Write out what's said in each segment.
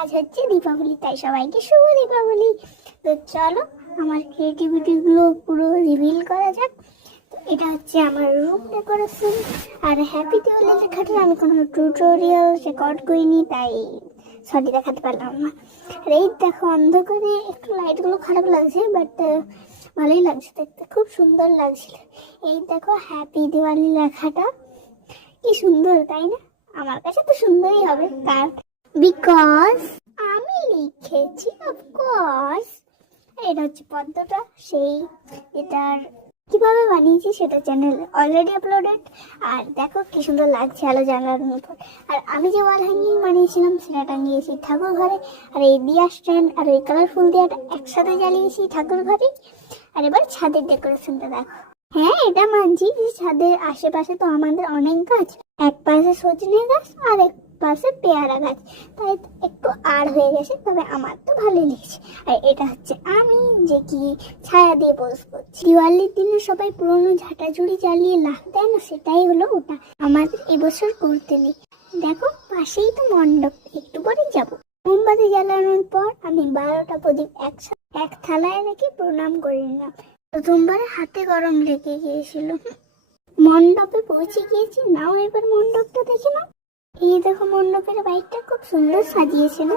আজ হচ্ছে দীপাবলি, তাই সবাইকে শুভ দীপাবলি। তো চলো আমার ক্রিয়েটিভিটিগুলো পুরো রিভিল করা যাক। তো এটা হচ্ছে আমার রুম ডেকোরেশন। আর হ্যাপি দিওয়ালি লেখাটার আমি কোনো টিউটোরিয়াল রেকর্ড করিনি, তাই সরি দেখাতে পারলাম না। আর এই দেখো অন্ধকারে একটু লাইটগুলো খারাপ লাগছে, বাট ভালোই লাগছে দেখতে, খুব সুন্দর লাগছিল। এই দেখো হ্যাপি দিওয়ালি লেখাটা কি সুন্দর, তাই না? আমার কাছে তো সুন্দরই হবে, কারণ বিকজ আমি লিখেছি অফকোর্স। এটা হচ্ছে পদ্মটা, সেই এটার কিভাবে বানিয়েছি সেটা চ্যানেল অলরেডি আপলোডেড। আর দেখো কি সুন্দর লাগছে আলো জানলার উপর। আর আমি যে ওয়াল হ্যাঙ্গিং বানিয়েছিলাম সেটা টাঙিয়েছি ঠাকুর ঘরে। আর এই দিয়া স্ট্যান্ড আর এই কালারফুল দিয়াটা একসাথে জ্বালিয়েছি ঠাকুর ঘরে। আর এবার ছাদের ডেকোরেশনটা দেখো। হ্যাঁ, এটা মানছি যে ছাদের আশেপাশে তো আমাদের অনেক গাছ, এক পাশে সজনে গাছ আর এক পাশে পেয়ারা গাছ, তাই একটু আড় হয়ে গেছে, তবে আমার তো ভালোই লেগেছে। আর এটা হচ্ছে আমি যে কি ছায়া দিয়ে পোজ করছি। দিওয়ালির দিনে সবাই পুরোনো ঝাঁটাঝুড়ি জ্বালিয়ে লাফ দেয় না, সেটাই হলো ওটা আমাদের এবছর করতে নেই। দেখো পাশেই তো মণ্ডপ, একটু পরে যাবো। মোমবাতি জ্বালানোর পর আমি 12টা প্রদীপ এক থালায় রেখে প্রণাম করে নিলাম। প্রথমবার হাতে গরম লেগে গিয়েছিল। মণ্ডপে পৌঁছে গিয়েছি, নাও এবার মণ্ডপটা দেখে নাও। এই দেখো মণ্ডপের বাইকটা খুব সুন্দর সাজিয়েছিল।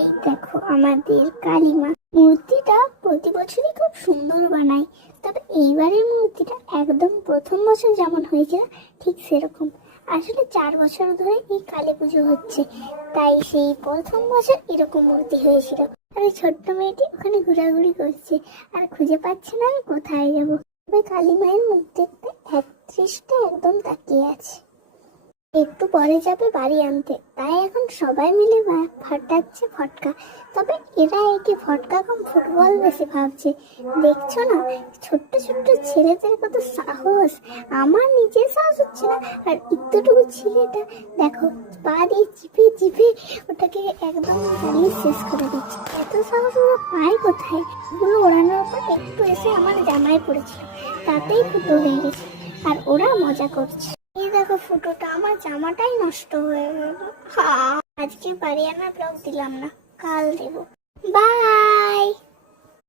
এই দেখো আমাদের কালীমা মূর্তিটা প্রতি বছরই খুব সুন্দর বানায়, তবে এইবারের মূর্তিটা একদম প্রথম বছর যেমন হয়েছিল ঠিক সেরকম। আসলে 4 বছর ধরে এই কালী পুজো হচ্ছে, তাই সেই প্রথম বছর এরকম মূর্তি হয়েছিল। আর এই ছোট্ট মেয়েটি ওখানে ঘোরাঘুরি করছে আর খুঁজে পাচ্ছে না আমি কোথায় যাবো। তবে কালী মায়ের মুখ দেখতে একদৃষ্টে একদম তাকিয়ে আছে। একটু পরে যাবে বাড়ি আনতে, তাই এখন সবাই মিলে ফাটাচ্ছে ফটকা। তবে এরা একে ফটকা কম ফুটবল বেশি ভাবছে। দেখছো না ছোট্ট ছোট্ট ছেলেদের কত সাহস, আমার নিজের সাহস হচ্ছে না। আর একটুটুকু ছেলেটা দেখো পা দিয়ে চিপে চিপে ওটাকে একদম জ্বালিয়ে শেষ করে দিচ্ছে। এত সাহস ওরা পায় কোথায়? ওগুলো ওড়ানোর পর একটু এসে আমার জামায় পড়েছিল, তাতেই ফুটো হয়ে গেছে। আর ওরা মজা করছে। এই দেখো ফুটোটা, আমার জামাটাই নষ্ট হয়ে গেল। আজকে বাড়ি আনার ব্লগ দিলাম না, কাল দেব। বাই।